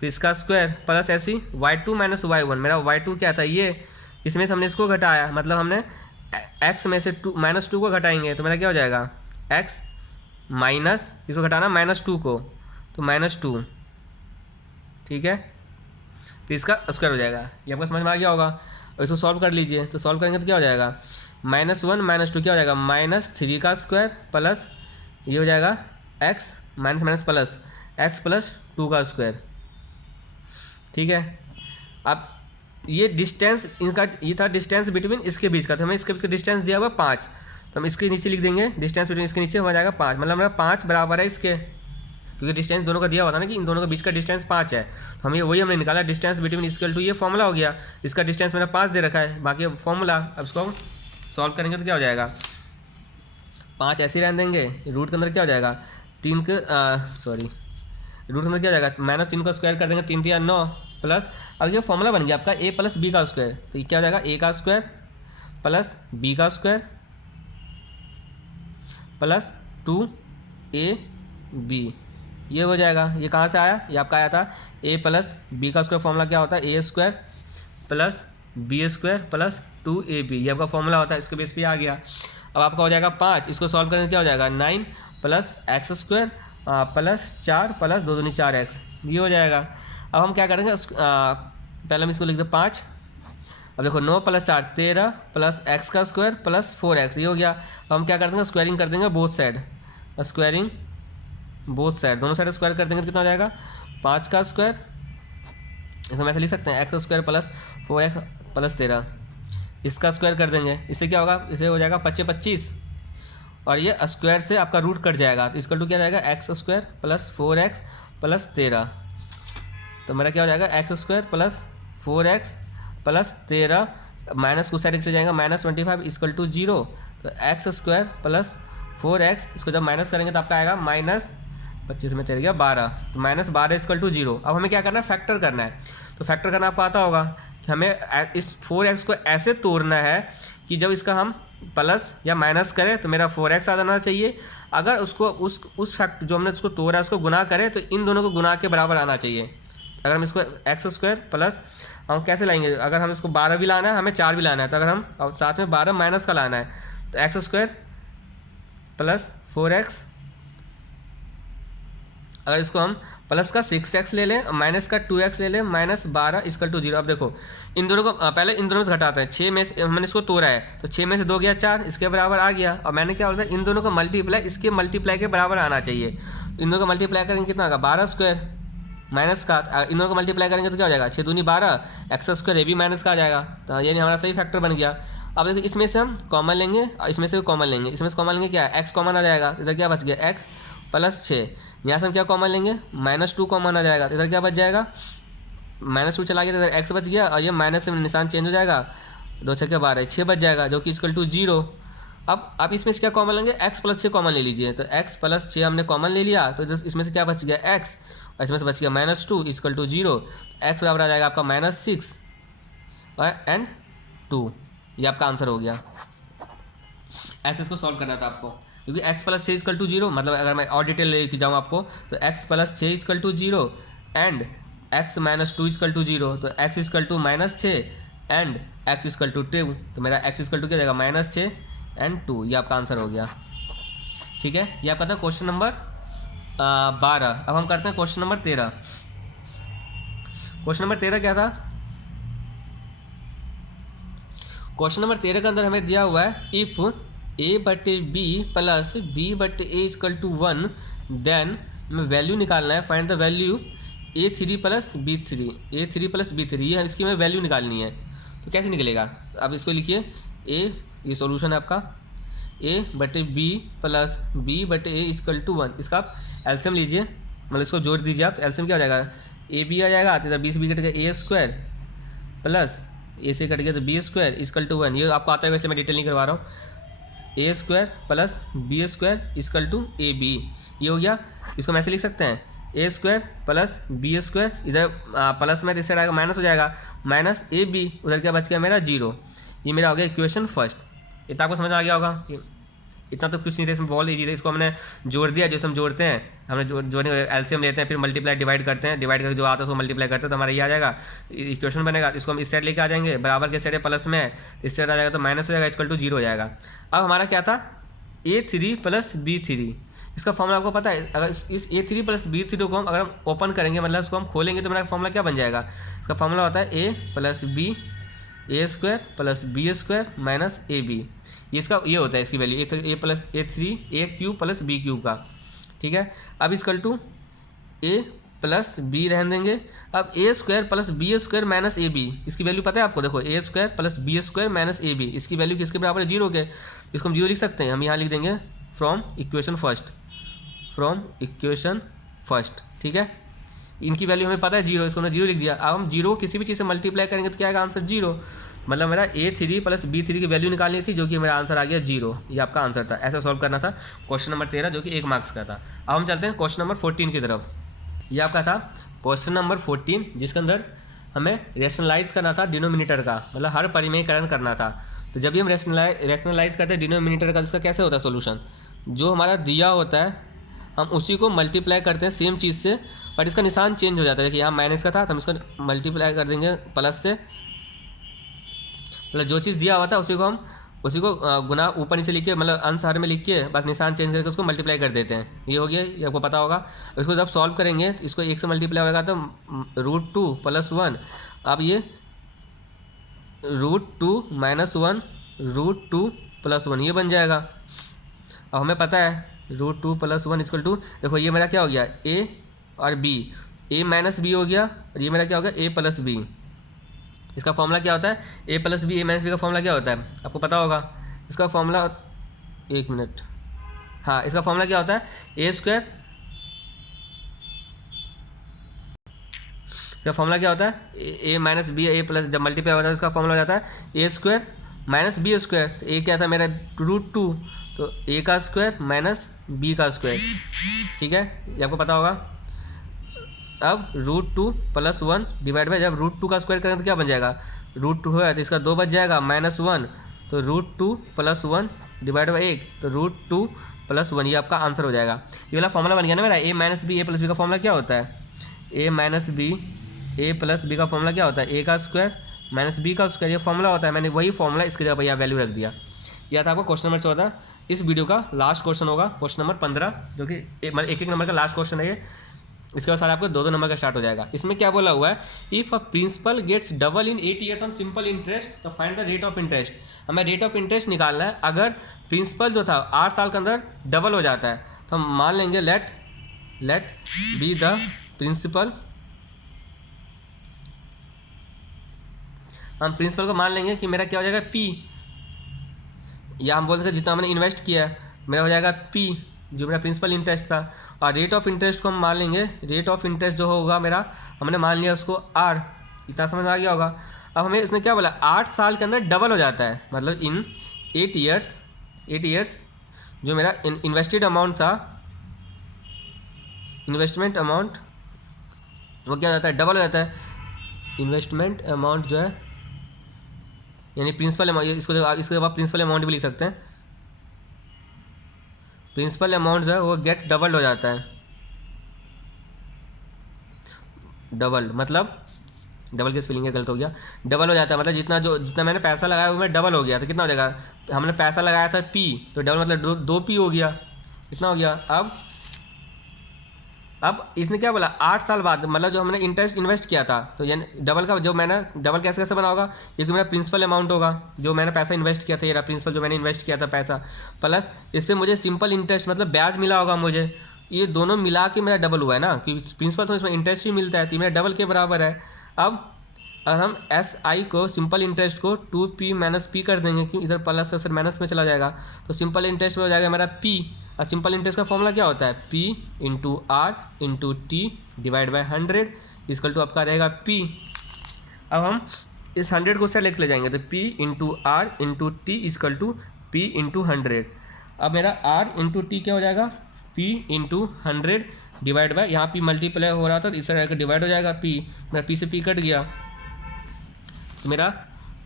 फिर इसका स्क्वायर प्लस ऐसी y2 माइनस y1, मेरा y2 क्या था ये, इसमें से हमने इसको घटाया, मतलब हमने x में से -2 को घटाएंगे, तो मेरा क्या हो जाएगा x माइनस इसको घटाना -2 को, तो -2, ठीक है, फिर इसका स्क्वायर हो जाएगा। ये आपको समझ में आ गया होगा। और इसको सॉल्व कर लीजिए, तो सॉल्व करेंगे तो क्या हो जाएगा -1 -2 क्या हो जाएगा -3 का स्क्वायर प्लस ये हो जाएगा x minus plus x plus 2 का स्क्वायर, ठीक है। अब ये डिस्टेंस इनका ये था डिस्टेंस बिटवीन इसके बीच का, तो हमें इसके बीच का डिस्टेंस दिया हुआ 5, तो हम इसके नीचे लिख देंगे डिस्टेंस बिटवीन इसके नीचे हो जाएगा 5, मतलब हमारा 5 बराबर है इसके, क्योंकि डिस्टेंस दोनों का दिया हुआ था ना कि इन दोनों के बीच का डिस्टेंस 5 है, तो हम ये वही हमने निकाला डिस्टेंस बिटवीन इक्वल टू, ये फॉर्मूला हो गया, इसका डिस्टेंस मेरा 5 दे रखा है, बाकी फॉर्मूला। अब इसको सॉल्व करेंगे तो क्या हो जाएगा 5 ऐसे ही रहने देंगे, रूट के अंदर क्या हो जाएगा 3 के रूट के अंदर क्या हो जाएगा -3 का स्क्वायर कर देंगे, 3 3 9 प्लस, अब ये फॉर्मूला बन गया आपका a प्लस बी का स्क्वायर, तो ये क्या हो जाएगा a का स्क्वायर प्लस b का स्क्वायर प्लस 2ab, ये हो जाएगा। ये कहाँ से आया, ये आपका आया था a प्लस बी का स्क्वायर, फॉर्मूला क्या होता है a square plus b square plus 2ab, ये आपका फॉर्मूला होता है, इसके बेस पे आ गया। अब आपका हो जाएगा 5, इसको सॉल्व करेंगे क्या हो जाएगा 9 plus x square plus 4 plus 2 दूनी 4x, ये हो जाएगा। अब हम क्या करेंगे पहले हम इसको लिख दे 5, अब देखो 9 प्लस 4 13 प्लस x का स्क्वायर प्लस 4x, ये हो गया। अब हम क्या कर देंगे स्क्वायरिंग कर देंगे both side, squaring both side, दोनों साइड स्क्वायर कर देंगे तो कितना हो जाएगा 5 का स्क्वायर, इसको हम ऐसे लिख सकते हैं x square plus 4x plus 13, इसका स्क्वायर कर देंगे, इससे क्या होगा, इसे हो जाएगा 25 और ये स्क्वायर से आपका रूट कट जाएगा, तो इसका टू क्या जाएगा x square plus 4x plus 13, तो मेरा क्या हो जाएगा x square plus 4x plus 13 minus कुछ साइड से जाएगा -25 इक्वल टू 0, तो x स्क्वायर प्लस 4x, इसको जब माइनस करेंगे तो आपका आएगा -25 में 13 गया 12, तो -12 इक्वल टू 0। अब हमें क्या करना है फैक्टर करना है, तो फैक्टर करना आपको आता होगा कि हमें इस 4x को ऐसे तोड़ना है कि जब इसका हम प्लस या माइनस करें तो मेरा 4x आ जाना चाहिए, अगर उसको उस फैक्ट जो हमने उसको तोड़ा है उसको गुना करें तो इन दोनों को गुना के बराबर आना चाहिए। अगर हम इसको एक्स स्क्वायर प्लस हम कैसे लाएंगे, अगर हम इसको 12 भी लाना है हमें 4 भी लाना है, तो अगर हम अब साथ में 12 माइनस का लाना है तो एक्स स्क्वायर प्लस 4x, अगर इसको हम प्लस का 6x ले लें माइनस का 2x ले लें -12 इक्वल टू 0। अब देखो इन दोनों को पहले इन दोनों से घटाते हैं, 6 में से मैंने इसको तोड़ा है तो 6 में से 2 गया 4, इसके बराबर आ गया। और मैंने क्या बोला इन दोनों का मल्टीप्लाई इसके मल्टीप्लाई के बराबर आना चाहिए, इन दोनों का मल्टीप्लाई करेंगे कितना होगा 12 स्क्वायर माइनस का, इन दोनों को मल्टीप्लाई करेंगे तो क्या हो जाएगा 6 दूनी 12 एक्स स्क्वायर, ये भी माइनस का आ जाएगा, तो यानी हमारा सही फैक्टर बन गया। अब देखो इसमें से हम कॉमन लेंगे और इसमें से भी कॉमन लेंगे, इसमें से कॉमन लेंगे क्या है एक्स कॉमन आ जाएगा, इधर क्या बच गया एक्स प्लस 6, यहाँ से हम क्या कॉमन लेंगे -2 कॉमन आ जाएगा, इधर क्या बच जाएगा -2 चला गया, इधर एक्स बच गया और ये माइनस से निशान चेंज हो जाएगा, 2 6 12 6 बच जाएगा जो कि इक्वल टू 0। अब आप इसमें से क्या कॉमन लेंगे x प्लस 6 कॉमन ले लीजिए, तो x प्लस 6 हमने कॉमन ले लिया तो इसमें से क्या बच गया x और इसमें से बच गया -2 इक्वल टू 0, x बराबर आ जाएगा आपका -6 और एंड 2, ये आपका आंसर हो गया। ऐसे इसको सॉल्व करना था आपको, क्योंकि x प्लस 6 इक्वल टू 0, मतलब अगर मैं और डिटेल लेके जाऊँ आपको तो x plus 6 equal to 0 and x minus 2 equal to 0, तो x equal to -6 and x equal to 2, तो मेरा x इक्वल टू क्या जाएगा -6 एंड 2, ये आपका आंसर हो गया। ठीक है, ये आपका था क्वेश्चन नंबर 12। अब हम करते हैं क्वेश्चन नंबर 13। क्वेश्चन नंबर 13 क्या था, क्वेश्चन नंबर 13 के अंदर हमें दिया हुआ है if a/b plus b/a equal to 1 then हमें वैल्यू निकालना है, find the value a3 plus b3, a3 plus b3, ये इसकी हमें वैल्यू निकालनी है। तो कैसे निकलेगा, अब इसको लिखिए a, ये सॉल्यूशन है आपका a/b plus b/a equal to 1, इसका आप एलसीएम लीजिए, मतलब इसको जोड़ दीजिए आप, तो एलसीएम क्या हो जाएगा ab आ जाएगा, तो 20 b कट गया a स्क्वायर प्लस a से कट गया तो b स्क्वायर इक्वल टू 1, ये आपको आता है वैसे मैं डिटेल नहीं करवा रहा हूँ, a square plus b square equal to ab, ये हो गया। इसको हम ऐसे लिख सकते हैं ए स्क्वायर प्लस बी स्क्वायर, इधर प्लस में इस साइड आएगा माइनस हो जाएगा, माइनस ए बी, उधर क्या बच गया मेरा 0। ये मेरा हो गया इक्वेशन फर्स्ट। इतना आपको समझ आ गया होगा, इतना तो कुछ नहीं था इसमें, बहुत ईजी था। इसको हमने जोड़ दिया, जैसे हम जोड़ते हैं, हमने जोड़ने एलसीएम लेते हैं, फिर मल्टीप्लाई डिवाइड करते हैं, डिवाइड करके जो आता है उसको मल्टीप्लाई करते हैं तो हमारा ये आ जाएगा इक्वेशन बनेगा। इसको हम इस साइड लेके आ जाएंगे, बराबर के साइड प्लस में है, इस साइड आ जाएगा तो माइनस हो जाएगा, इक्वल टू 0 हो जाएगा। अब हमारा क्या था, A3 प्लस B3, इसका फॉर्मूला आपको पता है। अगर इस A3 प्लस B3 को हम अगर हम ओपन करेंगे, मतलब इसको हम खोलेंगे तो मेरा फॉर्मूला क्या बन जाएगा, इसका फॉर्मूला होता है A plus B A square plus B square minus A B. इसका ये होता है इसकी value A plus A3 A cube plus B cube का, ठीक है। अब equal to A plus B रहने देंगे। अब A square plus B square minus A B, इसकी वैल्यू पता है आपको, देखो A square plus B square minus A B, इसकी वैल्यू किसके बराबर है, 0 के। इसको हम 0 लिख सकते हैं, हम यहाँ लिख देंगे फ्रॉम इक्वेशन फर्स्ट, ठीक है। इनकी वैल्यू हमें पता है 0, इसको हमने 0 लिख दिया। अब हम 0 किसी भी चीज़ से मल्टीप्लाई करेंगे तो क्या आएगा आंसर 0, मतलब मेरा A3 प्लस B3 की वैल्यू निकालनी थी, जो कि मेरा आंसर आ गया 0। ये आपका आंसर था, ऐसा सॉल्व करना था क्वेश्चन नंबर 13, जो कि 1 मार्क्स का था। अब हम चलते हैं क्वेश्चन नंबर 14 की तरफ। ये आपका था क्वेश्चन नंबर 14, जिसके अंदर हमें रेशनलाइज करना था डिनोमिनेटर का, मतलब हर परिमेयकरण करना था। तो जब भी हम रेशनलाइज करते हैं डिनोमिनेटर का, इसका कैसे होता है सोल्यूशन, जो हमारा दिया होता है हम उसी को मल्टीप्लाई करते हैं सेम चीज़ से, बट इसका निशान चेंज हो जाता है कि यहाँ माइनस का था तो हम इसको मल्टीप्लाई कर देंगे प्लस से, मतलब जो चीज़ दिया हुआ था उसी को गुना ऊपर नीचे लिख के, मतलब अंश हर में लिख के बस निशान चेंज करके उसको मल्टीप्लाई कर देते हैं। ये हो गया, ये आपको पता होगा। इसको जब सॉल्व करेंगे तो इसको 1 से मल्टीप्लाई होगा तो √2 + 1, अब ये √2 - 1 √2 + 1 ये बन जाएगा। अब हमें पता है √2 + 1 इक्वल टू, देखो ये मेरा क्या हो गया a और b, a माइनस b हो गया, और ये मेरा क्या हो गया a प्लस b। इसका फॉर्मूला क्या होता है, a plus B, a minus B का फॉर्मूला क्या होता है आपको पता होगा। इसका फॉर्मूला 1 मिनट, हाँ, इसका फॉर्मूला क्या होता है a स्क्वायर, इसका फॉर्मूला क्या होता है a minus B, a plus, जब मल्टीप्लाई होता है इसका फॉर्मूला हो जाता है a square minus B square. तो a क्या था मेरा √2, तो a का स्क्वायर माइनस b का स्क्वायर, ठीक है, ये आपको पता होगा। अब √2 + 1 डिवाइड बाई, जब √2 का स्क्वायर करेंगे तो क्या बन जाएगा, √2 है तो इसका 2 बच जाएगा, -1, तो √2 + 1 डिवाइड बाई 1, तो √2 + 1 ये आपका आंसर हो जाएगा। ये वाला फॉर्मूला बन गया ना मेरा। a minus B, a plus B का फॉर्मूला क्या होता है, a minus B, a plus B का फॉर्मूला क्या होता है, a का स्क्वायर माइनस b का स्क्वायर, ये फॉर्मूला होता है। मैंने वही फॉर्मूला इसके जगह पर यहाँ वैल्यू रख दिया। यह था आपको क्वेश्चन नंबर 14। इस वीडियो का लास्ट क्वेश्चन होगा क्वेश्चन नंबर 15, जो कि एक नंबर का लास्ट क्वेश्चन है ये। इसके बाद सारे आपको 2 नंबर का स्टार्ट हो जाएगा। इसमें क्या बोला हुआ है, if a principal gets double in 8 years on simple interest तो find the rate of interest. हमें रेट ऑफ इंटरेस्ट निकालना है। अगर प्रिंसिपल जो था 8 साल के अंदर डबल हो जाता है तो हम मान लेंगे लेट बी द प्रिंसिपल, हम प्रिंसिपल को मान लेंगे कि मेरा क्या हो जाएगा P, या हम बोल सकते जितना मैंने इन्वेस्ट किया है मेरा हो जाएगा P, जो मेरा प्रिंसिपल इंटरेस्ट था। और रेट ऑफ इंटरेस्ट को हम मान लेंगे, रेट ऑफ इंटरेस्ट जो होगा मेरा, हमने मान लिया उसको R। इतना समझ में आ गया होगा। अब हमें इसने क्या बोला, 8 साल के अंदर डबल हो जाता है, मतलब इन 8 ईयर्स जो मेरा इन्वेस्टेड अमाउंट था, इन्वेस्टमेंट अमाउंट वो क्या हो जाता है, डबल हो जाता है। इन्वेस्टमेंट अमाउंट जो है यानी प्रिंसिपल अमाउंट, इसको आप प्रिंसिपल अमाउंट भी लिख सकते हैं। प्रिंसिपल अमाउंट जो है वो गेट डबल्ड हो जाता है। डबल्ड मतलब, डबल की स्पेलिंग गलत हो गया, डबल हो जाता है मतलब जितना मैंने पैसा लगाया वो में डबल हो गया। तो कितना हो जाएगा, हमने पैसा लगाया था P, तो डबल मतलब 2P हो गया, कितना हो गया। अब इसने क्या बोला, 8 साल बाद, मतलब जो हमने इंटरेस्ट इन्वेस्ट किया था, तो यानी डबल का जो मैंने डबल कैसे बना होगा, ये तो मेरा प्रिंसिपल अमाउंट होगा जो मैंने पैसा इन्वेस्ट किया था, ये प्रिंसिपल जो मैंने इन्वेस्ट किया था पैसा, प्लस इस पर मुझे सिंपल इंटरेस्ट मतलब ब्याज मिला होगा मुझे। ये दोनों मिला के मेरा डबल हुआ है ना, क्योंकि प्रिंसिपल तो इसमें इंटरेस्ट ही मिलता है, तो मेरा डबल के बराबर है। अब अगर हम SI को, सिंपल इंटरेस्ट को 2P - P कर देंगे, क्योंकि इधर प्लस से माइनस में चला जाएगा, तो सिंपल इंटरेस्ट में हो जाएगा मेरा P। और सिंपल इंटरेस्ट का फॉर्मूला क्या होता है, P × R × T divide by 100 equal to आपका रहेगा P। अब हम इस 100 को उससे लिख ले जाएंगे, तो P × R × T equal to P × 100। अब मेरा R × T क्या हो जाएगा, P × 100 डिवाइड बाय, यहाँ पी मल्टीप्लाई हो रहा था तो इस तरह का डिवाइड हो जाएगा पी, मेरा पी से पी कट गया तो मेरा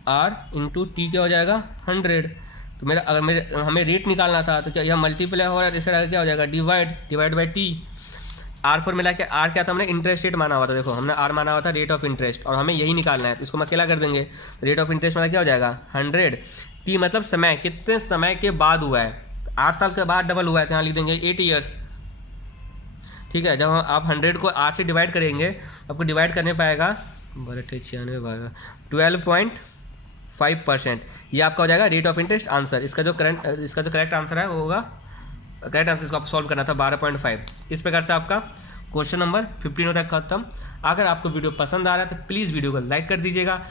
आर इंटू टी क्या हो जाएगा 100। तो मेरा अगर मेरे हमें रेट निकालना था तो क्या यह मल्टीप्लाई हो रहा है तो इस तरह क्या हो जाएगा डिवाइड बाई टी। आर पर मिला के आर क्या था हमने इंटरेस्ट रेट माना हुआ था, देखो हमने आर माना हुआ था रेट ऑफ इंटरेस्ट और हमें यही निकालना है तो इसको हम अकेला कर देंगे। रेट ऑफ इंटरेस्ट मेरा क्या हो जाएगा 100, टी मतलब समय, कितने समय के बाद हुआ है, 8 साल के बाद डबल हुआ है तो यहाँ लिख देंगे 8 ईयर्स। ठीक है, जब आप 100 को 8 से डिवाइड करेंगे आपको डिवाइड करने पाएगा 12.96 ये आपका हो जाएगा रेट ऑफ इंटरेस्ट आंसर। इसका जो करेक्ट आंसर है वो होगा, करेक्ट आंसर इसको आपको सॉल्व करना था 12.5। इस प्रकार से आपका क्वेश्चन नंबर 15 तक खत्म। अगर आपको वीडियो पसंद आ रहा है तो प्लीज़ वीडियो को लाइक कर दीजिएगा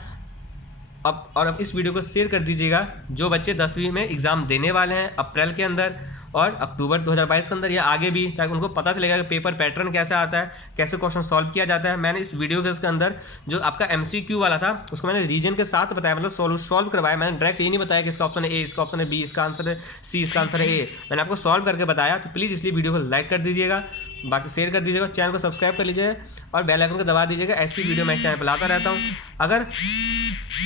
अब इस वीडियो को शेयर कर दीजिएगा जो बच्चे 10वीं में एग्ज़ाम देने वाले हैं अप्रैल के अंदर और अक्टूबर 2022 के अंदर या आगे भी, ताकि उनको पता चलेगा कि पेपर पैटर्न कैसे आता है, कैसे क्वेश्चन सॉल्व किया जाता है। मैंने इस वीडियो के इसके अंदर जो आपका MCQ वाला था उसको मैंने रीजन के साथ बताया, मतलब सॉल्व करवाया। मैंने डायरेक्ट ये नहीं बताया कि इसका ऑप्शन है ए, इसका ऑप्शन है बी, इसका आंसर है सी, इसका आंसर है ए। मैंने आपको सॉल्व करके बताया। तो प्लीज़ इसलिए वीडियो को लाइक कर दीजिएगा, बाकी शेयर कर दीजिएगा, चैनल को सब्सक्राइब कर लीजिए और बेल आइकन को दबा दीजिएगा। ऐसी वीडियो मैं इस चैनल पर लाता रहता हूँ। अगर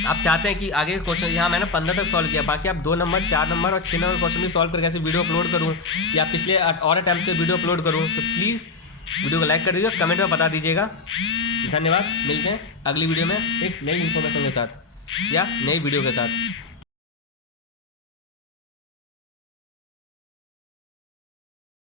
आप चाहते हैं कि आगे क्वेश्चन, यहाँ मैंने 15 तक सॉल्व किया, बाकी आप 2 नंबर 4 नंबर और 6 नंबर क्वेश्चन भी सॉल्व करके ऐसे वीडियो अपलोड करूँ या पिछले और अटैम्प्ट्स के वीडियो अपलोड करूँ तो प्लीज़ वीडियो को लाइक कर दीजिए, कमेंट में बता दीजिएगा। धन्यवाद, मिलते हैं अगली वीडियो में एक नई इन्फॉर्मेशन के साथ या नई वीडियो के साथ।